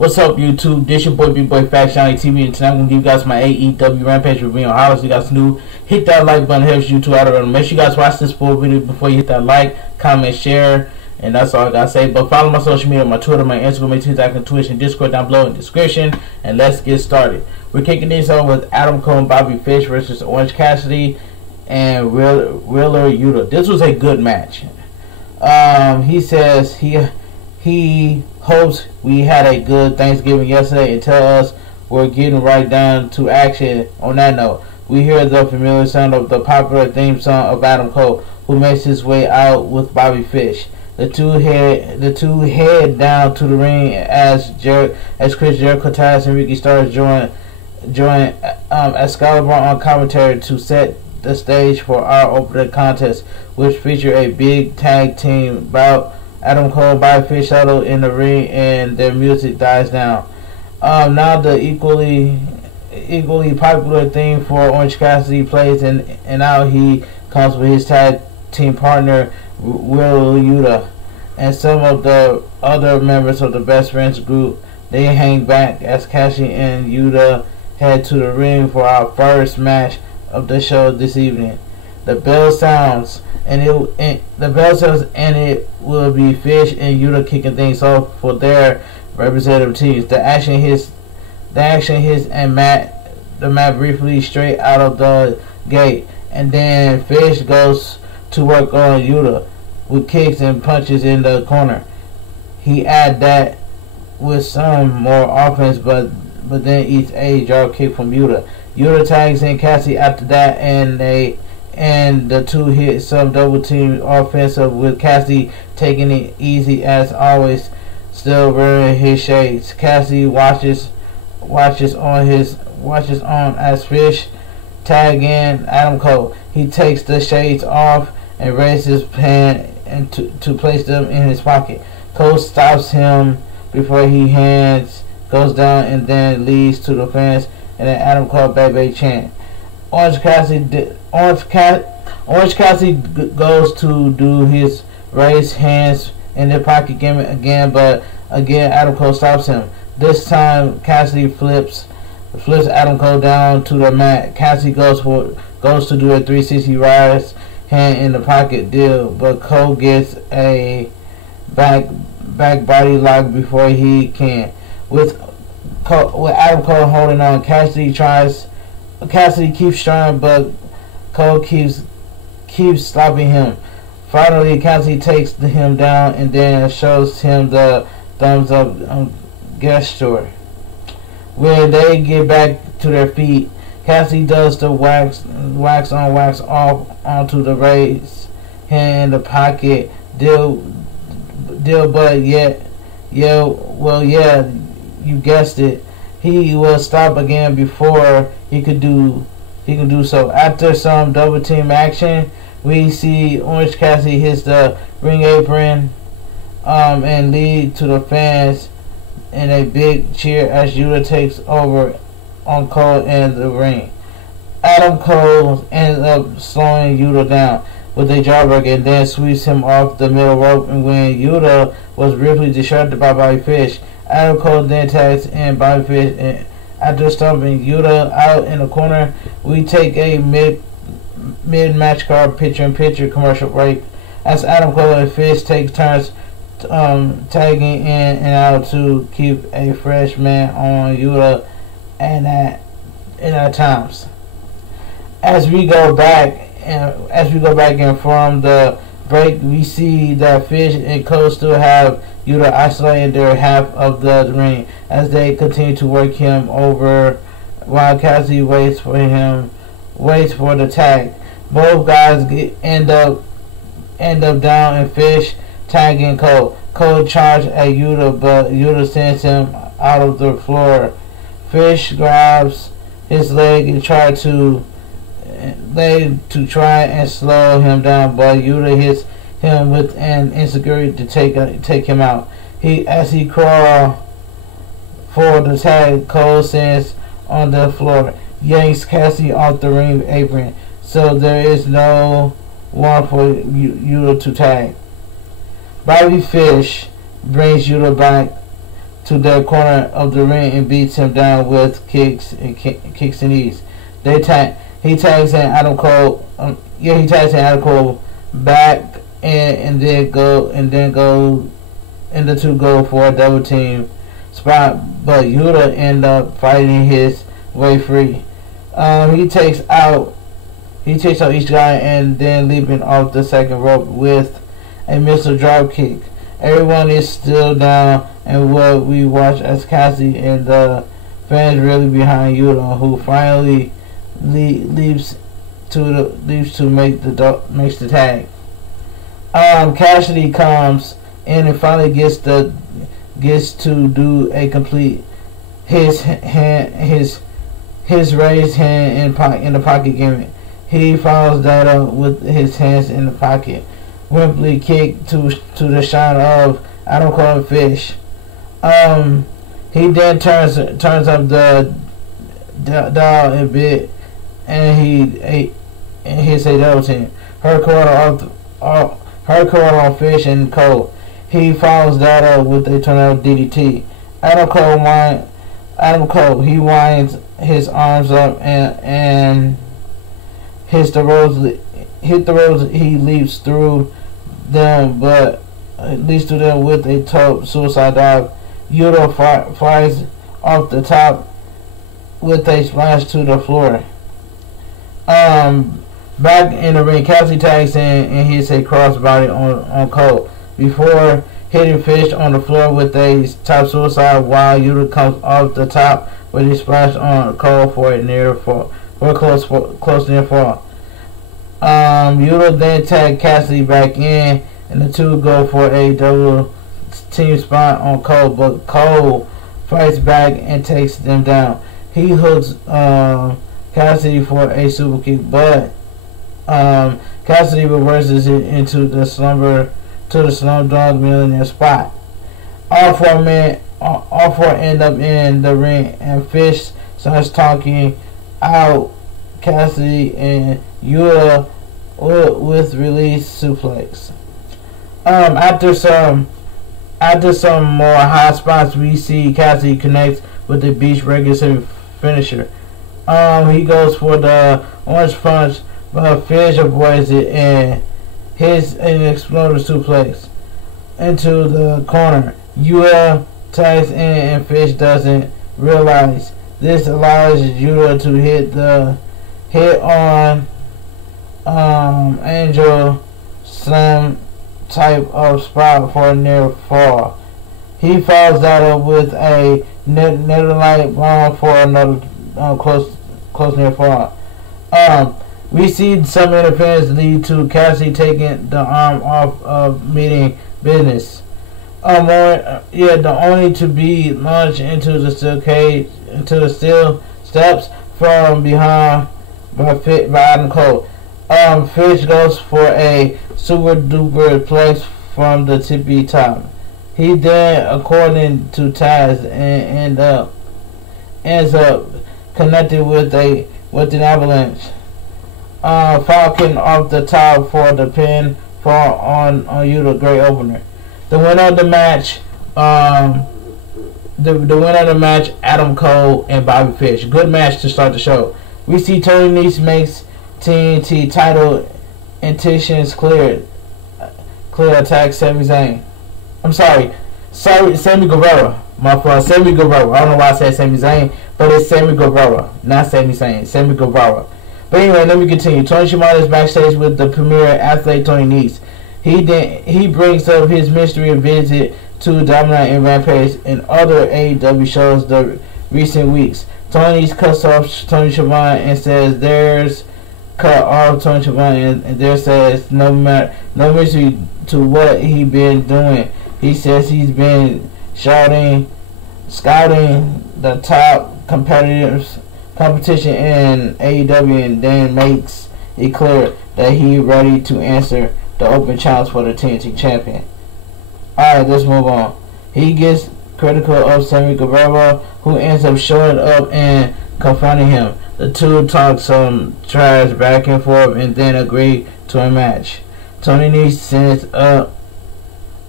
What's up, YouTube? This your boy bigboyfactsjonnytv, and tonight I'm gonna give you guys my AEW Rampage review on Hollis. You guys new, hit that like button, helps YouTube algorithm. Make sure you guys watch this full video before you hit that like, comment, share, and that's all I gotta say. But follow my social media, my Twitter, my Instagram, my TikTok, and Twitch, and Discord down below in the description. And let's get started. We're kicking this off with Adam Cole and Bobby Fish versus Orange Cassidy and Wheeler Yuta. This was a good match. He says he hopes we had a good Thanksgiving yesterday and tell us we're getting right down to action. On that note, we hear the familiar sound of the popular theme song of Adam Cole, who makes his way out with Bobby Fish. The two head down to the ring as Chris Jericho, Taz, and Ricky Starks join Excalibur on commentary to set the stage for our opening contest, which feature a big tag team bout. Adam Cole, Bobby Fish settle in the ring, and their music dies down. Now the equally popular theme for Orange Cassidy plays, and out he comes with his tag team partner Wheeler Yuta and some of the other members of the Best Friends group. They hang back as Cassidy and Yuta head to the ring for our first match of the show this evening. The bell sounds, and it will be Fish and Yuta kicking things off for their representative teams. The action hits and the mat briefly straight out of the gate, and then Fish goes to work on Yuta with kicks and punches in the corner. He add that with some more offense, but then eats a drop kick from Yuta. Yuta tags in Cassidy after that, and the two hit some double team offensive, with Cassidy taking it easy as always, still wearing his shades. Cassidy watches on as Fish tag in Adam Cole. He takes the shades off and raises his hand and to place them in his pocket. Cole stops him before his hands goes down, and then leads to the fans and then Adam Cole baby chant. Orange Cassidy goes to do his raised hands in the pocket gimmick again, but again Adam Cole stops him. This time Cassidy flips Adam Cole down to the mat. Cassidy goes to do a 360 rise hand in the pocket deal, but Cole gets a back body lock before he can. With Adam Cole holding on, Cassidy keeps trying, but Cole keeps stopping him. Finally, Cassidy takes him down and then shows him the thumbs up gesture. When they get back to their feet, Cassidy does the wax on, wax off onto the raised hand in the pocket deal, but you guessed it, he will stop again before he could do so. After some double team action, we see Orange Cassidy hits the ring apron and lead to the fans in a big cheer as Yuta takes over on Cole in the ring. Adam Cole ends up slowing Yuta down with a jawbreaker and then sweeps him off the middle rope, and when Yuta was briefly distracted by Bobby Fish, Adam Cole then tags in Bobby Fish, and after stomping Yuta out in the corner, we take a mid-match card picture-in-picture commercial break as Adam Cole and Fish take turns tagging in and out to keep a fresh man on Yuta and at times. As we go back in from the break, we see that Fish and Cole still have Yuta isolated their half of the ring as they continue to work him over while Cassidy waits for the tag. Both guys end up down, and Fish tagging Cole. Cole charges at Yuta, but Yuta sends him out of the floor. Fish grabs his leg and try to try and slow him down, but Yuta hits him with an insecurity to take him out. As he crawls for the tag, Cole sends on the floor, yanks Cassidy off the ring apron, so there is no one for Yuta to tag. Bobby Fish brings Yuta back to their corner of the ring and beats him down with kicks and knees. He tags in Adam Cole. He tags in Adam Cole back and then go and the two go for a double team spot, but Yuta end up fighting his way free. He takes out each guy and then leaping off the second rope with a missile drop kick. Everyone is still down, and what we watch as Cassie and the fans really behind Yuta, who finally leaps to make the tag. Cassidy comes in and finally gets to do a complete his raised hand in the pocket gimmick. He follows that up with his hands in the pocket. Wembley kick to the shine of Adam Cole and Fish. He then turns up the dial a bit, and he hits a double team. Her quarter on Fish and Cole. He follows that up with a tornado DDT. Adam Cole. He winds his arms up and hits the ropes. He leaps through them, but leads to them with a top suicide dive. Yuta flies off the top with a splash to the floor. Back in the ring, Cassie tags in and hits a crossbody on Cole before hitting Fish on the floor with a top suicide, while Yuta comes off the top with a splash on Cole for a near fall, for a close near fall. Yuta then tags Cassidy back in, and the two go for a double team spot on Cole, but Cole fights back and takes them down. He hooks Cassidy for a super kick, but Cassidy reverses it into the Slumdog Millionaire spot. All four end up in the ring, and Fish starts talking out Cassidy and Yuta with release suplex. After some more high spots, we see Cassidy connects with the Beach Regular finisher. He goes for the orange punch, but Fish avoids it and hits an explosive suplex into the corner. Yuta tags in and Fish doesn't realize. This allows Yuta to hit on Angel Slam type of spot for a near fall. He follows that up with a netherlight bomb for another close near fall. We see some interference lead to Cassie taking the arm off of meeting business. The only to be launched into the steel steps from behind by Adam Cole. Fish goes for a super duper plex from the tippy top. He then, according to Taz, ends up connected with an avalanche. Falcon off the top for the pin fall on Yuta, great opener. The winner of the match, Adam Cole and Bobby Fish. Good match to start the show. We see Tony Nese makes TNT title intentions clear. Attack Sami Zayn. Sammy Guevara. My fault, Sammy Guevara. I don't know why I said Sami Zayn, but it's Sammy Guevara, not Sami Zayn. Sammy Guevara. But anyway, let me continue. Tony Shimada is backstage with the premier athlete Tony Nese. He brings up his mystery visit to Dominant and Rampage and other AEW shows the recent weeks. Tony cuts off Tony Schiavone and says there's cut off Tony Schiavone and there says no mystery to what he been doing. He says he's been scouting the top competition in AEW and then makes it clear that he ready to answer the open challenge for the TNT champion. Alright, let's move on. He gets critical of Sammy Guevara, who ends up showing up and confronting him. The two talk some trash back and forth and then agree to a match. Tony Nese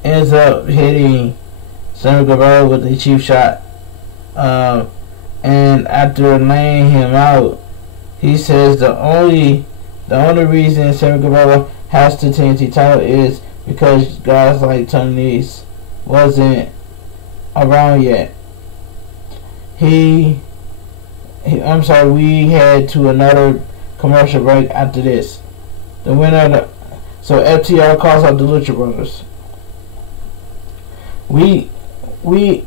ends up hitting Sammy Guevara with a cheap shot. And after laying him out, he says the only reason Sammy Guevara has the TNT title is because guys like Tony Nese wasn't around yet. I'm sorry, we head to another commercial break after this. The winner so FTR calls out the Lucha Brothers.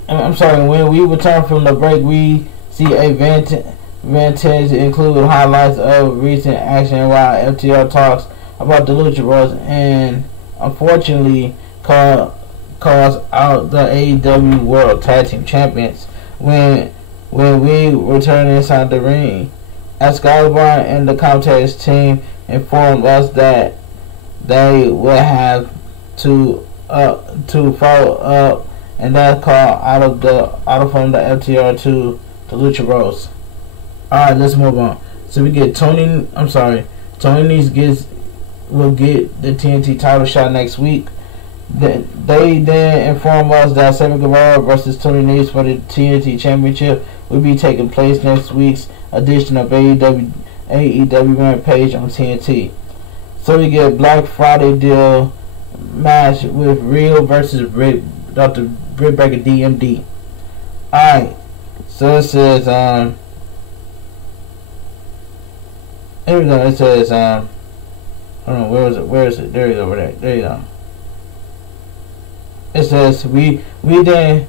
I'm sorry, when we return from the break, we see a vintage include highlights of recent action while FTR talks about the Lucha Brothers and unfortunately calls out the AEW World Tag Team Champions when we return inside the ring. Excalibur and the commentators team informed us that they will have to follow up and that call out from the FTR to the Lucha Bros. Alright, let's move on. So we get Tony Nese will get the TNT title shot next week. They then inform us that Sammy Guevara versus Tony Nese for the TNT Championship will be taking place next week's edition of AEW Rampage on TNT. So we get Black Friday deal match with Real versus Dr. Britt Baker DMD. Alright, so it says here we go. It says hold on, where is it? There you go, over there. There you go. It says we then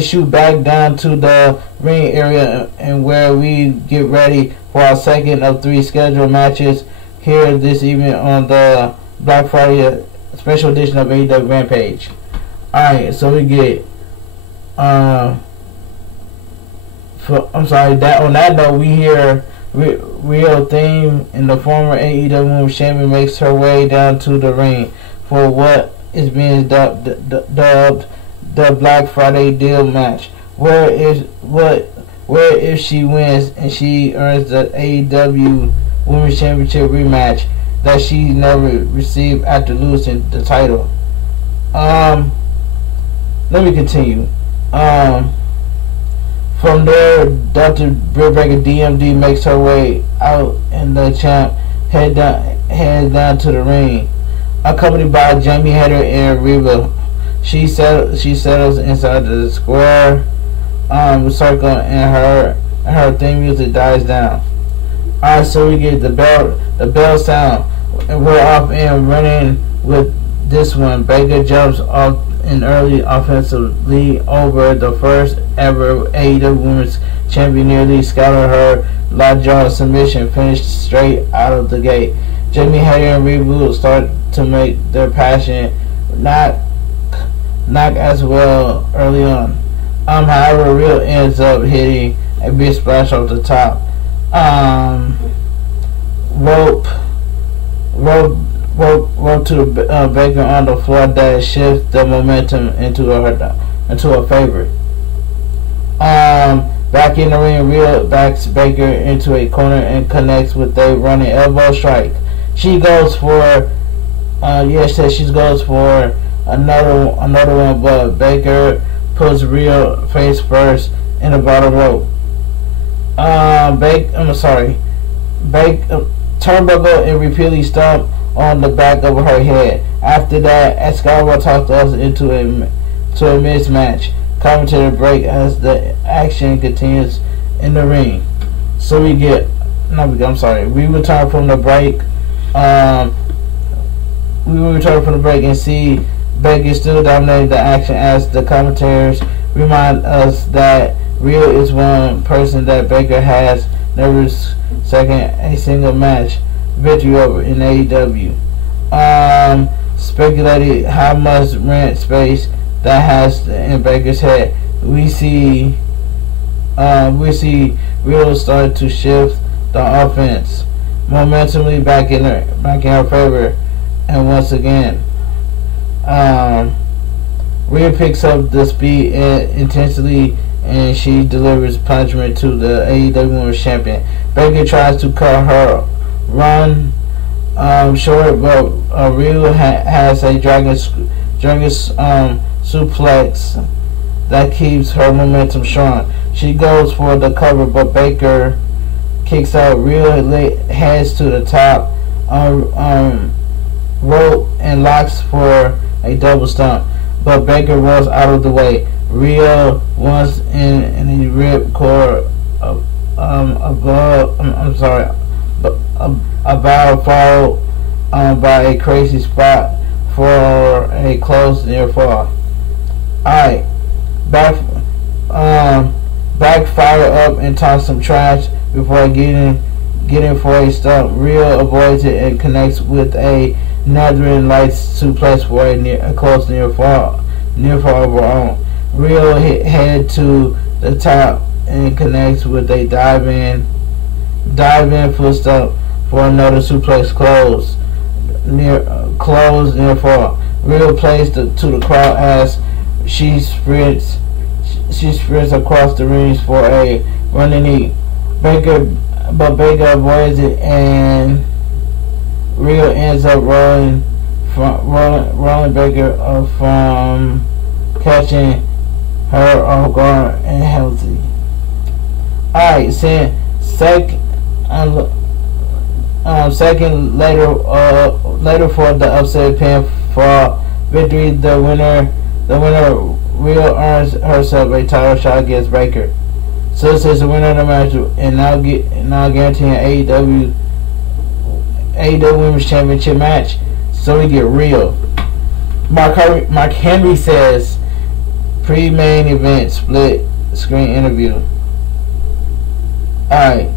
shoot back down to the ring area and where we get ready for our second of 3 scheduled matches here this evening on the Black Friday special edition of AEW Rampage. Alright, so we get on that note, we hear Real theme and the former AEW Women's Champion makes her way down to the ring for what is being dubbed the Black Friday deal match, where if she wins and she earns the AEW Women's Championship rematch that she never received after losing the title. Let me continue. From there, Dr. Britt Baker DMD makes her way out and the champ heads down to the ring, accompanied by Jamie Hader and Reba. She settles inside the square circle and her theme music dies down. Alright, so we get the bell sound and we're off and running with this one. Baker jumps off an early offensive lead over the first ever AEW Women's Champion, nearly scattered her lockjaw submission, finished straight out of the gate. Jamie Hader and Reba start to make their passion not as well early on. However, Real ends up hitting a big splash off the top. Rope to Baker on the floor that shifts the momentum into her favor. Back in the ring, Real backs Baker into a corner and connects with a running elbow strike. She goes for another one, but Baker puts Real face first in the bottom rope. Turnbuckle and repeatedly stomp on the back of her head. After that, Excalibur talks us into a mismatch. Commentator break as the action continues in the ring. So we return from the break. And see Baker still dominating the action as the commentators remind us that Real is one person that Baker has never second a single match victory over in AEW. Speculated how much rent space that has in Baker's head. We see Real start to shift the offense momentumly back in her favor, and once again Rhea picks up the speed intensely and she delivers punishment to the AEW Women's Champion. Baker tries to cut her run short, but Rhea has a dragon suplex that keeps her momentum strong. She goes for the cover, but Baker kicks out. Rhea heads to the top rope and locks for a double stomp, but Baker rolls out of the way. Rhea once in a ripcord a bow followed by a crazy spot for a close near fall. Alright, backfire up and toss some trash before getting for a stump. Rhea avoids it and connects with a Northern Lights suplex for a close near fall of her own. Rhea head to the top and connects with a dive in foot stomp for another suplex close near fall. Rhea plays to the crowd as she sprints across the rings for a running knee. Baker avoids it and Rhea ends up rolling Baker from catching her off guard and healthy. Alright, second later for the upset pinfall victory, the winner Rhea earns herself a title shot against Baker. So it says the winner of the match and now guaranteeing AEW Women's Championship match. So we get Rhea. Mark Henry says pre-main event split screen interview. Alright.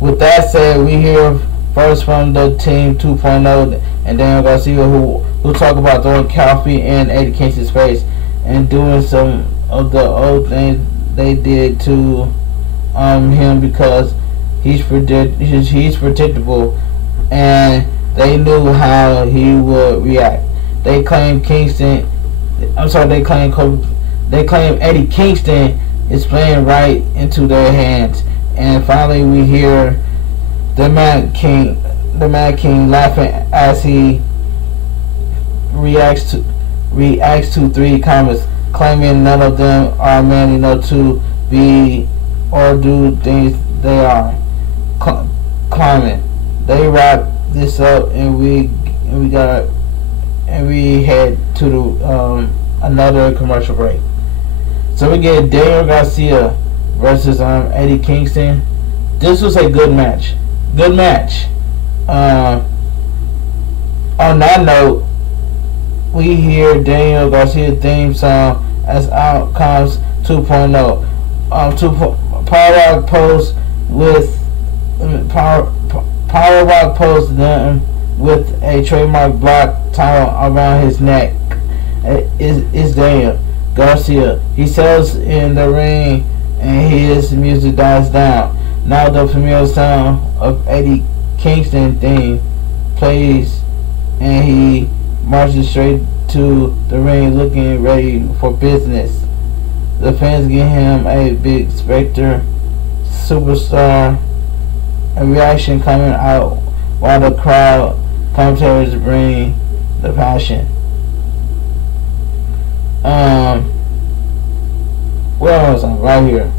With that said, we hear first from the Team 2.0 and Daniel Garcia who talk about throwing coffee in Eddie Kingston's face and doing some of the old things they did to him because he's predictable and they knew how he would react. They claim Eddie Kingston is playing right into their hands. And finally we hear the Mad King laughing as he reacts to 3 comments, claiming none of them are man enough to be or do things they are. Climbing. They wrap this up and we head to the, another commercial break. So we get Daniel Garcia versus Eddie Kingston. This was a good match. On that note, we hear Daniel Garcia theme song as out comes 2.0. Power Rock post them with a trademark block towel around his neck. Is Daniel Garcia. He sells in the ring and his music dies down. Now the familiar sound of Eddie Kingston theme plays and he marches straight to the ring looking ready for business. The fans give him a big Spectre superstar, a reaction coming out while the crowd commentators bring the passion. Where was I? Right here.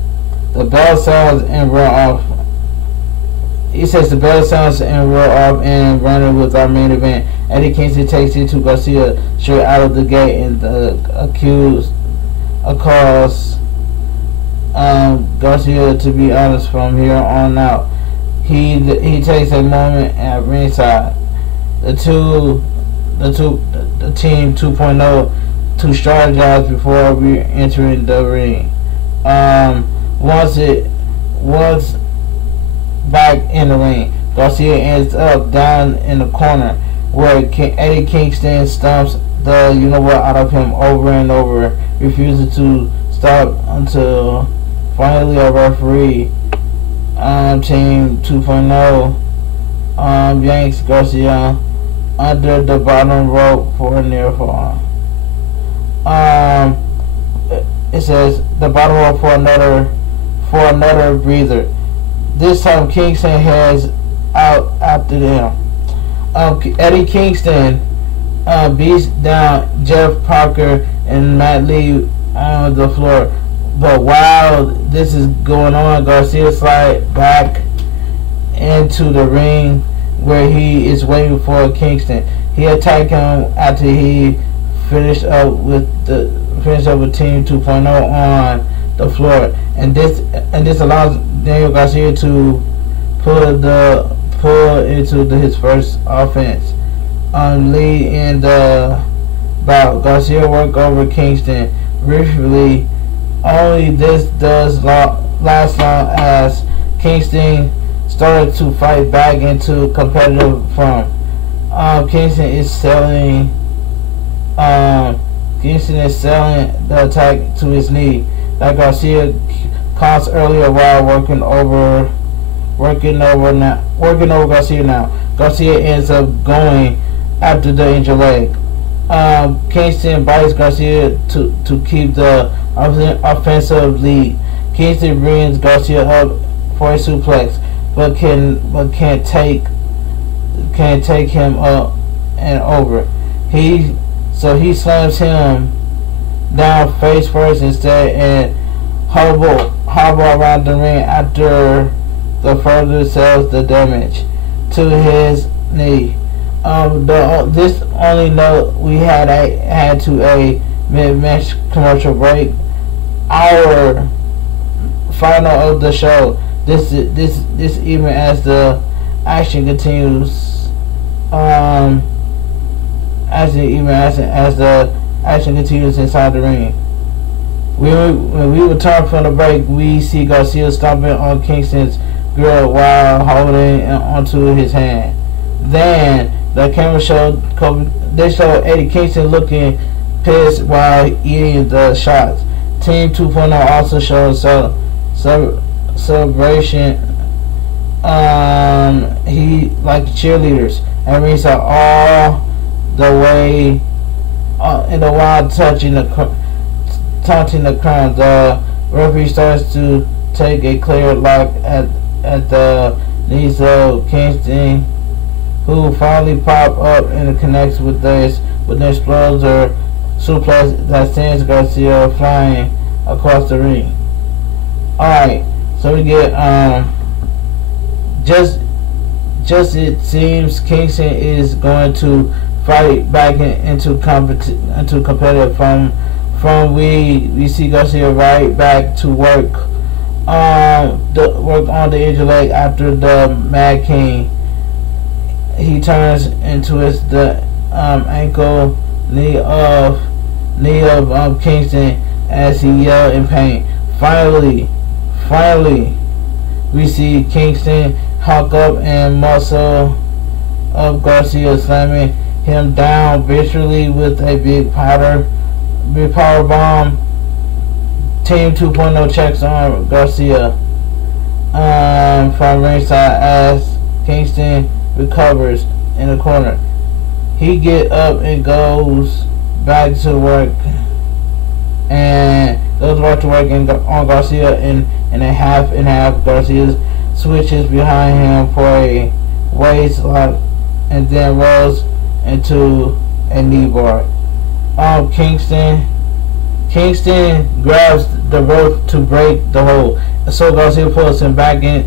The bell sounds and we're off. He says the bell sounds and we're off and running with our main event. Eddie Kingston takes it to Garcia straight out of the gate and the accused across Garcia to be honest from here on out. He takes a moment at ringside. The team 2.0 to strategize before we entering the ring. Once back in the ring, Garcia ends up down in the corner where Eddie Kingston stomps the you-know-what out of him over and over, refusing to stop until finally a referee, Team 2.0, yanks Garcia under the bottom rope for a near fall. It says the bottom rope for another breather. This time Kingston heads out after them. Eddie Kingston beats down Jeff Parker and Matt Lee on the floor. But while this is going on, Garcia slides back into the ring where he is waiting for Kingston. He attacked him after he finished up with Team 2.0 on the floor, and this allows Daniel Garcia to pull into his first offense. Lee in the bout. Garcia work over Kingston briefly. Only this does last long as Kingston started to fight back into competitive form. Kingston is selling the attack to his knee that Garcia caught earlier while working over Garcia now. Garcia ends up going after the injured leg. Kingston bites Garcia to keep the offensive lead. Kingston brings Garcia up for a suplex, but can't take him up and over. He slams him down face first instead and hobble around the ring after the further sells the damage to his knee. This only note we had to a mid-match commercial break. Our final of the show. This even as the action continues. As the action continues inside the ring. When we return from the break, we see Garcia stomping on Kingston's grill while holding onto his hand. Then the camera showed Eddie Kingston looking pissed while eating the shots. Team 2.0 also showed celebration. He like cheerleaders and ringside all the way in the wild taunting the crowd. The referee starts to take a clear look at the knees of Kingston, who finally pop up and connects with the exploder suplex that sends Garcia flying across the ring. Alright, so we get just it seems Kingston is going to fight back into competitive from we see Garcia right back to work on the injured leg after the Mad King. He turns into the ankle knee of Kingston as he yells in pain. Finally, we see Kingston hawk up and muscle of Garcia, slamming him down visually with a big power bomb. Team 2.0 checks on Garcia from ringside as Kingston recovers in the corner. He get up and goes back to work on Garcia in a half and half. Garcia switches behind him for a waist lock and then rolls into a knee bar. Kingston grabs the rope to break the hold, so Garcia pulls him back to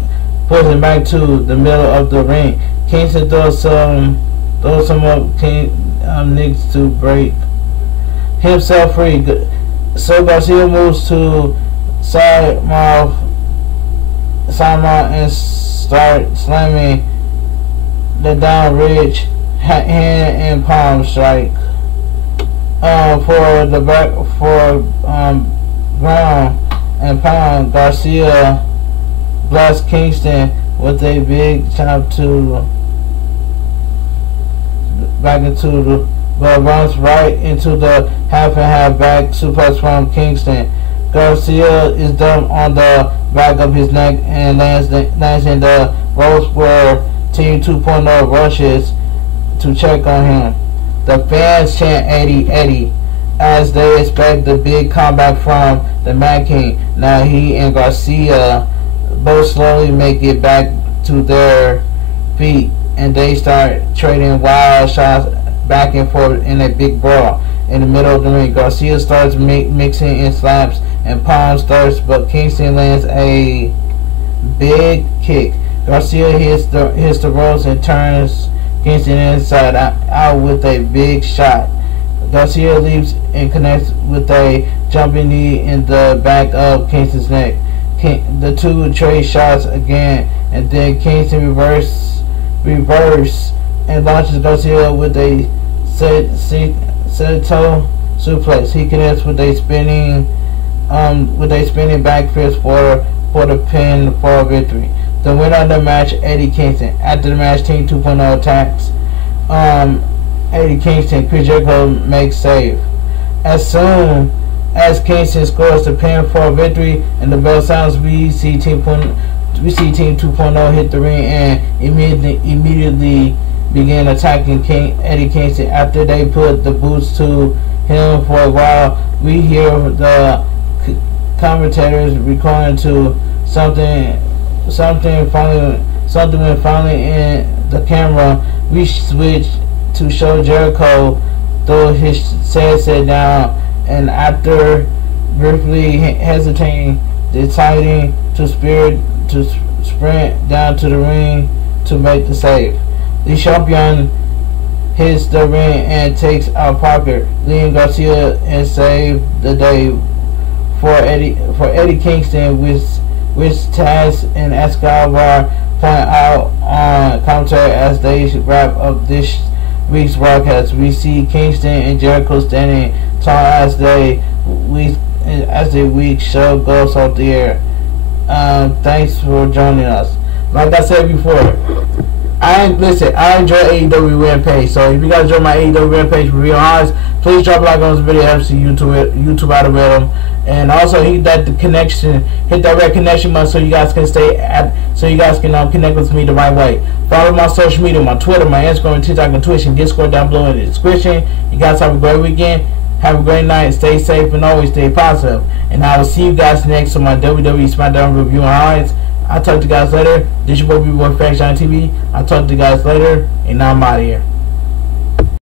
the middle of the ring. Kingston throws some up Nicks to break himself free. So Garcia moves to side mouth and start slamming the down ridge hand and palm strike for the back ground and pound. Garcia blasts Kingston with a big chop but runs right into the half and half back suplex from Kingston. Garcia is down on the back of his neck and lands in the ropes where Team 2.0 rushes to check on him. The fans chant Eddie, Eddie as they expect the big comeback from the Mad King. Now he and Garcia both slowly make it back to their feet and they start trading wild shots back and forth in a big brawl. In the middle of the ring, Garcia starts mixing in slaps and palm starts, but Kingston lands a big kick. Garcia hits the ropes and turns Kingston inside out with a big shot. Garcia leaps and connects with a jumping knee in the back of Kingston's neck. The two trade shots again, and then Kingston reverse and launches Garcia with a toe suplex. He connects with a spinning back fist for the pin for victory. The winner of the match, Eddie Kingston. After the match, Team 2.0 attacks Eddie Kingston. Chris Jericho makes save. As soon as Kingston scores the pin for victory and the bell sounds, we see Team 2.0 hit the ring and immediately begin attacking Eddie Kingston. After they put the boots to him for a while, we hear the commentators recording to something finally in the camera. We switch to show Jericho throw his headset down, and after briefly hesitating, deciding to sprint down to the ring to make the save. The champion hits the ring and takes out Parker, leaving Garcia and save the day for Eddie Kingston, which Taz and Escobar point out on commentary as they wrap up this week's broadcast. We see Kingston and Jericho standing tall as the week show goes off the air. Thanks for joining us. Like I said before, I enjoy AEW Rampage. So if you guys enjoy my AEW Rampage review on, please drop a like on this video. Helps YouTube algorithm. And also hit that red connection button so you guys can connect with me the right way. Follow my social media, my Twitter, my Instagram, TikTok, and Twitch, and Discord down below in the description. You guys have a great weekend. Have a great night. Stay safe and always stay positive. And I will see you guys next on my WWE SmackDown review on highlights. I'll talk to you guys later. This is your boy, bigboyfactsjonnytv. I'll talk to you guys later, and I'm out of here.